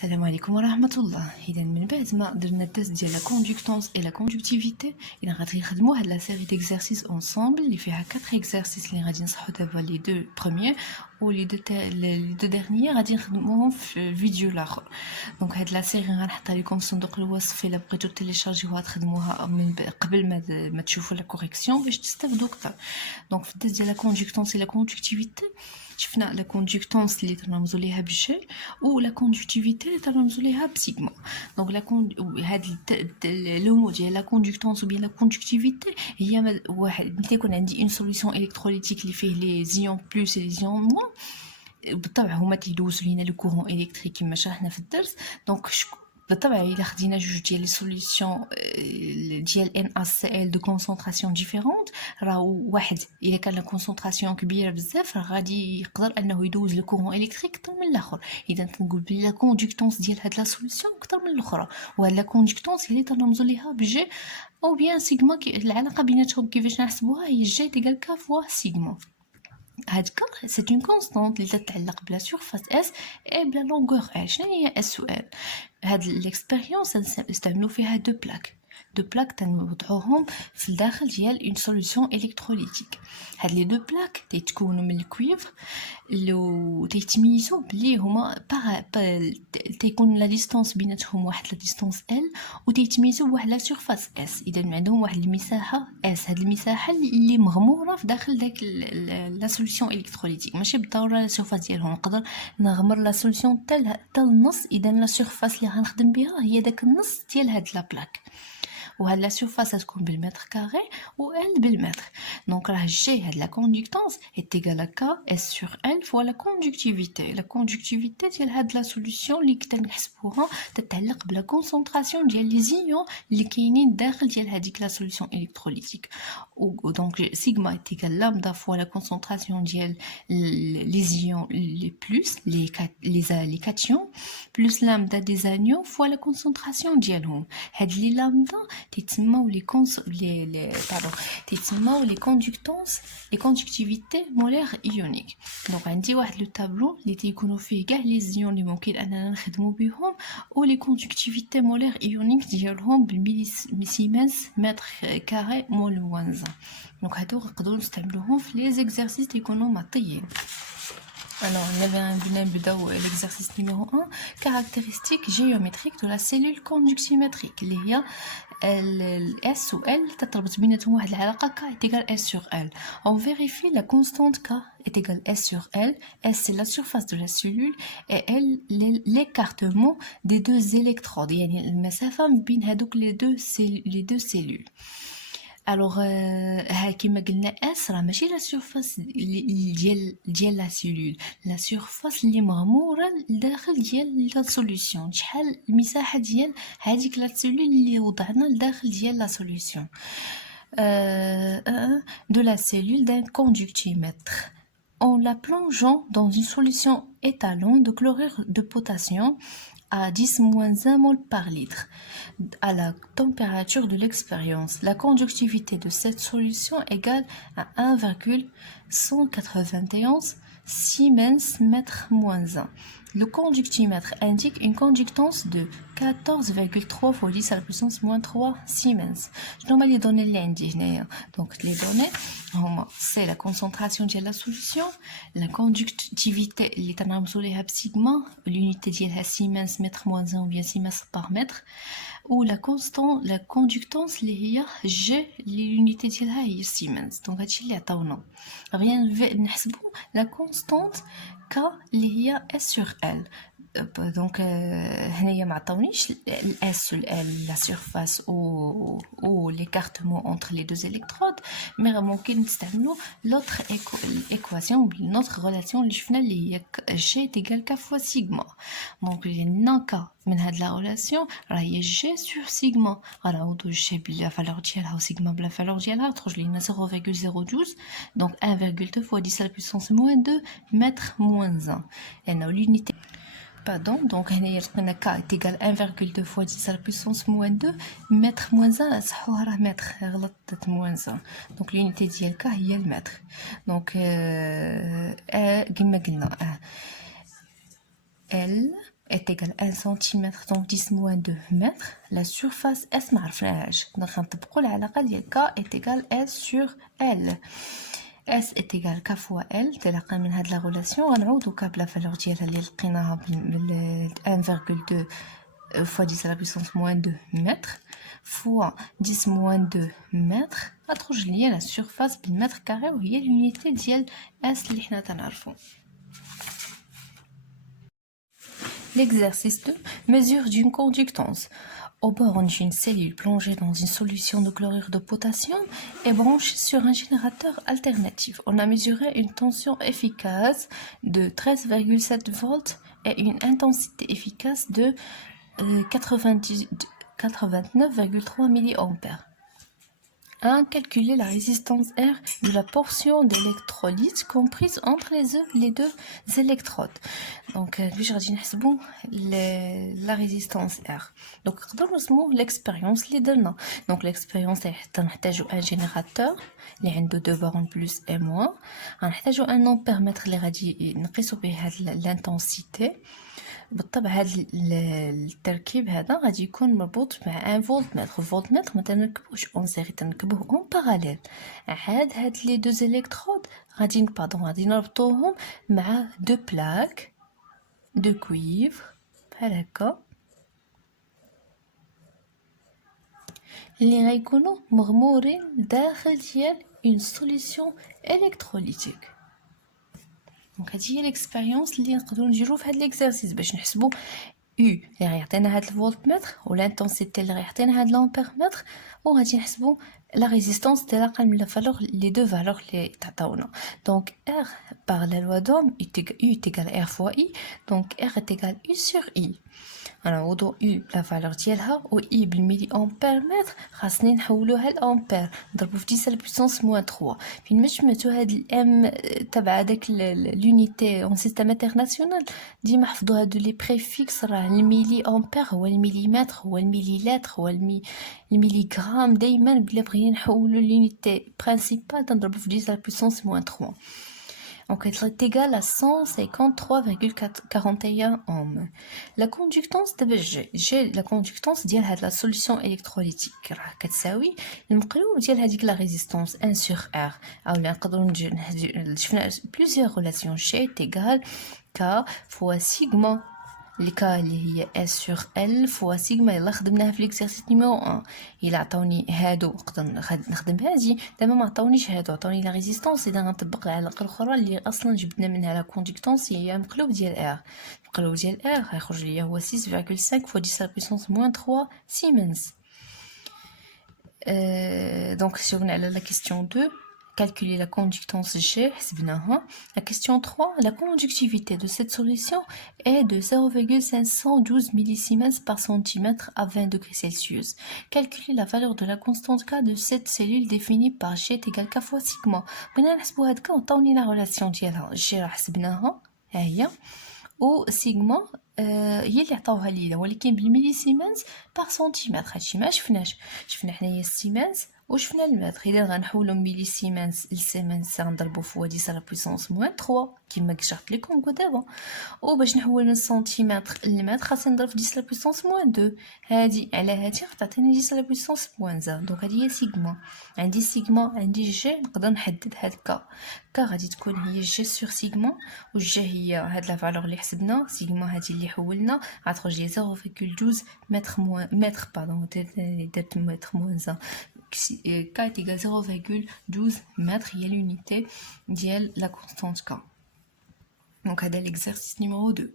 السلام عليكم ورحمة الله. إذا من بعد ما درنا التست ديال لا كوندكتونس اي لا كوندكتيفيتي، إذا غادي نخدمو هاد لا سيري ديكزارسيس اونصومبل اللي فيها 4 اكزارسيس اللي غادي نصحو دابا لي دو بروميير و لي دو ديرنيير غادي نخدموهم في الفيديو الاخر. دونك هاد لا سيري غنحطها لكم في صندوق الوصف الا بغيتو تيليشارجيوها تخدموها من قبل ما تشوفوا لا كوريكسيون باش تستافدوا اكثر. دونك في التست ديال لا كوندكتونس اي لا كوندكتيفيتي شفنا لا كوندكتونس اللي ترمزوا ليها بالجي و لا كوندكتيفيتي اللي ترمزوا ليها بسيغما. دونك هاد لو مو ديال لا كوندكتونس و بيان لا كوندكتيفيتي هي واحد ملي يكون عندي اون سوليسيون الكتروليتيك اللي فيه لي زيون بلس لي زيون موان، بالطبع هما تيدوزوا لينا لو كورون الكتريك كما شرحنا في الدرس. دونك بالطبع الا خدينا جوج ديال لي سوليسيون ديال NaCl دو كونسونطراسيون ديفيرونت، راه واحد الا كان لا كونسونطراسيون كبيره بزاف راه غادي يقدر انه يدوز لو كورون الكتريك اكثر من الاخر. اذا تنقول بلي لا كوندكتونس ديال هاد لا سوليسيون اكثر من الاخرى، وهاد لا كوندكتونس هي اللي ترمزوا ليها بجي او بيان سيغما. العلاقه بيناتهم كيفاش نحسبوها هي جي تيغال ك فوا سيغما. هادكا سي اون كونستانت اللي تتعلق بلا سورفاس اس اي بلا لونغور ال. شنو هي اس و ال؟ هاد ليكسبيريونس نستعملوا فيها دو بلاك تنوضعوهم في الداخل ديال اون سوليوشن الكتروليتيك. هاد لي دو بلاك تيتكونوا من الكويفر لو تيتميزوا بلي هما تيكون لا ديستانس بيناتهم واحد لا ديستانس ال و تيتميزوا بواحد لا سورفاس اس. اذا عندهم واحد المساحه اس، هاد المساحه اللي مغموره في داخل داك لا سوليوشن الكتروليتيك، ماشي بالضروره لا سورفاس ديالهم. نقدر نغمر لا سوليوشن حتى النص. اذا لا سورفاس اللي غنخدم بها هي داك النص ديال هاد لا بلاك، وهاد لا سورفاس تكون بالمتر كاري و ال بالمتر. دونك راه جي هاد لا كوندكتونس ايتيغال ك اس سور ال فوا لا كوندكتيفيتي. لا كوندكتيفيتي ديال هاد لا سوليوشن اللي كنحسبوها تتعلق بلا كونسونطراسيون ديال لي زيون اللي كاينين داخل ديال هذيك لا سوليوشن الكتروليتيك. دونك سيغما ايتيغال لامدا فوا لا كونسونطراسيون ديال لي زيون لي بلس لي كاتيون بلس لامدا دي زانيون فوا لا كونسونطراسيون ديالهم. هاد لي لامدا تيتسماو لي كوندكتونس لي كوندكتيفيتي مولير ايونيك. دونك عندي واحد لو طابلو اللي تيكونوا فيه كاع لي زيون اللي ممكن اننا نخدموا بهم و لي كوندكتيفيتي مولير ايونيك ديالهم بالميسيمنس متر كاري مول موانزا. دونك هادو نقدروا نستعملوهم في لي زيكزارسيس تيكونوا معطيين. Alors, نبداو l'exercice numéro 1, caractéristiques géométriques de la cellule conductimétrique اللي هي S ou L تتربط بيناتهم واحد العلاقة K est égal S sur L. On vérifie la constante K est égale S sur L. S c'est la surface de la cellule et L l'écartement des deux électrodes، يعني المسافة بين هادوك les deux cellules. الوغ ها كيما قلنا اس راه ماشي لا سورفاس ديال لا سيلول، لا سورفاس اللي مغموره لداخل ديال لا سوليوشن. شحال المساحه ديال هذيك لا سيلول اللي وضعنا لداخل ديال لا سوليوشن de la cellule d'un conductimètre en la plongeant dans une solution étalon de chlorure de potassium à 10-1 mol par litre à la température de l'expérience. La conductivité de cette solution égale à 1,191 Siemens mètre-1. Le conductimètre indique une conductance de 14,3 fois 10 à la puissance moins 3 Siemens. Je nomme les données l'indien. Donc les données, c'est la concentration de la solution, la conductivité, les sigma, l'unité de Siemens mètre-1 ou bien Siemens par mètre, ou la conductance, les G, l'unité de Siemens. Donc هادشي عطاونا. Rien نحسبوا la constante K اللي هي S sur L. Donc هنايا ما عطاونيش S sur L la surface ou l'écartement entre les deux électrodes، mais ممكن نستعملوا l'autre équation ou notre relation اللي شفنا اللي هي G égale K fois sigma. Donc لأن K من هاد لا ريلاسيون راه هي G sur sigma. غنعوضو G بلا فالور ديالها و sigma بلا فالور ديالها تخرج لينا 0,012. donc 1,2 fois 10 à la puissance moins 2 mètre moins 1. لأنه l'unité pardon, donc K est égal à 1,2 fois 10 à la puissance moins 2 mètre moins 1 صحوها راه متر غلطت moins 1. donc l'unité ديال K هي المتر. donc كما قلنا L est égal à 1 cm, donc 10 moins 2 mètres. La surface S معرفناهاش. Donc نطبقوا العلاقة ديال K est égal à S sur L. S est égal K fois L. تلقى من هاد la relation غنعوضو K بلا valeur ديالها اللي لقيناها بال 1,2 fois 10 à la puissance moins 2 mètres fois 10 moins 2 mètres غتخرج ليا la surface بالمتر كاري وهي l'unité ديال S اللي حنا تنعرفو. L'exercice 2, mesure d'une conductance. Au bornes d'une cellule plongée dans une solution de chlorure de potassium et branchée sur un générateur alternatif. On a mesuré une tension efficace de 13,7 volts et une intensité efficace de 89,3 mA. 1. Calculer la résistance R de la portion d'électrolyte comprise entre les deux électrodes. Donc, je vais نحسبوا la résistance R. Donc, نقدروا l'expérience اللي درنا. Donc, l'expérience نحتاجوا un générateur اللي عنده 2 bornes plus et moins. نحتاجوا un ampèremètre اللي غادي نقيسوا به هاد l'intensité. بالطبع هذا التركيب هذا غادي يكون مربوط مع ان فولتمتر. الفولتمتر ما تنركبوش اون سيري، تنركبوه اون باراليل. عاد هاد لي دو الكترود غادي نربطوهم مع دو بلاك دو كويفر بحال هكا اللي غيكونوا مغمورين داخل ديال اون سوليسيون الكتروليتيك. دونك هذه هي ليكسبيريونس اللي نقدروا نديرو في هذا ليكزارسيس باش نحسبوا U اللي غيعطينا هاد الفولتمتر و لانتونسيتي اللي غيعطينا هاد لامبيرمتر، وغادي نحسبوا لا ريزيستانس ديال اقل من لا فالور لي دو فالور اللي تعطاونا. دونك R par la loi d'Ohm U est égal à R fois I, donc R est égal à U sur I. غنعوضو U بلا فالور ديالها و I بالميلي امبيرمتر خاصني نحولوها لامبير نضربو في 10 البويسونس موان 3. فين ما جمعتو هاد الام تبع داك لونيتي اون سيستيم انترناسيونال ديما حفظوا هادو لي بريفيكس. راه الميلي امبير هو الميليمتر هو الميليلتر هو الميلي غرام. دايما بلا بغينا نحولو لونيتي برينسيبال تنضربو في 10 البويسونس موان 3. Donc, elle est égale à 153,41 ohms. La conductance de j'ai la conductance ديال la solution électrolytique راه كتساوي المقلوب ديال هذيك la résistance 1 sur R. او لا نقدروا شفنا plusieurs relations. G est égal K fois sigma اللي K اللي هي S sur L fois sigma يلا خدمناها في l'exercice numéro 1. إلا عطاوني هادو نقدر نخدم هادي. دابا ما عطاونيش هادو، عطاوني لا ريزيستانس. اذا غنطبق العلاقه الاخرى اللي اصلا جبدنا منها لا كوندكتونس هي مقلوب ديال R. مقلوب ديال R غيخرج ليا هو 6,5 fois 10 à la puissance moins 3 Siemens. Donc جاوبنا على la question 2. Calculer la conductance G, la question 3, la conductivité de cette solution est de 0,512 millisiemens par centimètre à 20 degrés Celsius. Calculer la valeur de la constante K de cette cellule définie par G est égal K fois sigma. بغينا نحسبوا هاد K وعطاوني la relation ديالها. G راه حسبناها ها هي، و سيغما هي اللي عطاوها لينا، ولكن بالميليسيمنز بار سنتيمتر. هادشي ما شفنا حنايا السيمنز وشفنا المتر. اذا غنحولو ميليسيمنز لسيمنز غنضربو في 10 على بويسونس موان 3 كيما شرحت لكم دابا. وباش نحول من سنتيمتر للمتر خاصني نضرب في 10 على بويسونس موان 2. هادي على هادي غتعطيني 10 على بويسونس موان 1. دونك هادي هي سيغما. عندي سيغما عندي جي، نقدر نحدد هاد كا غادي تكون هي جي سور سيغما، والجي هي هاد لا فالور اللي حسبنا. سيغما هادي اللي حولنا غتخرج لي 0,12 متر باردون درت متر موان 1. K est égal à 0,12 mètres, il y a l'unité de la constante K. Donc, c'est l'exercice numéro 2.